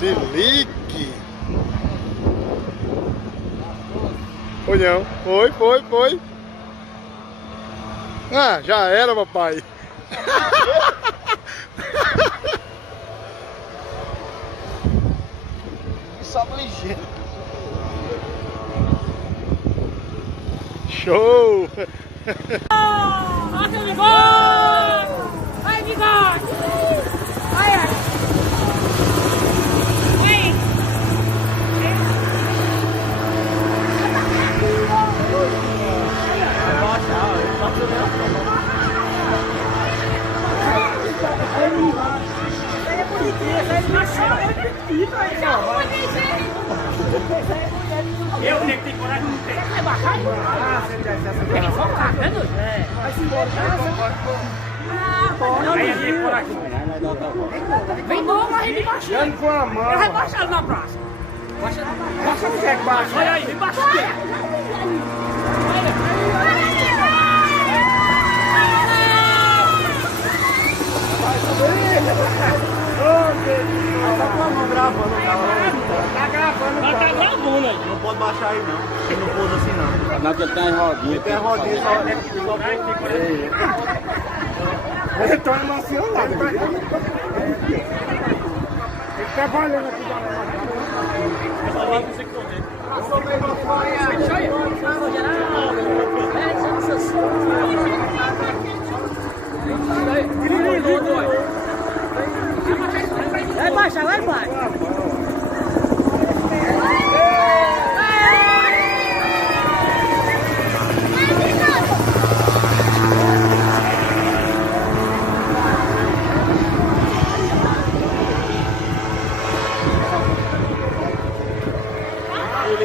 Silique. Foi não. Foi. Ah, já era, papai. Só ligeiro. Show! Nossa, bigode! Vai, bigode! Vai, vai! Eu tenho que ter coragem, não tem. Vai baixar? Ah, você já Tem focar, né, doido? vai-se embora. Aí eu tenho coragem. Vem novo, a gente baixando. Ando com a mão. Ele vai baixar na praça. Baixa o que baixa. Olha aí, vem baixar aqui. Tá com a mão gravando, Tá gravando. Ela tá gravando aí. não pode baixar aí não. Ele não pousa assim não. Não, que ele tem rodinha. Ele tem a rodinha só. Ele tá emocionado. Ele trabalhando aqui. Passou mesmo a faia.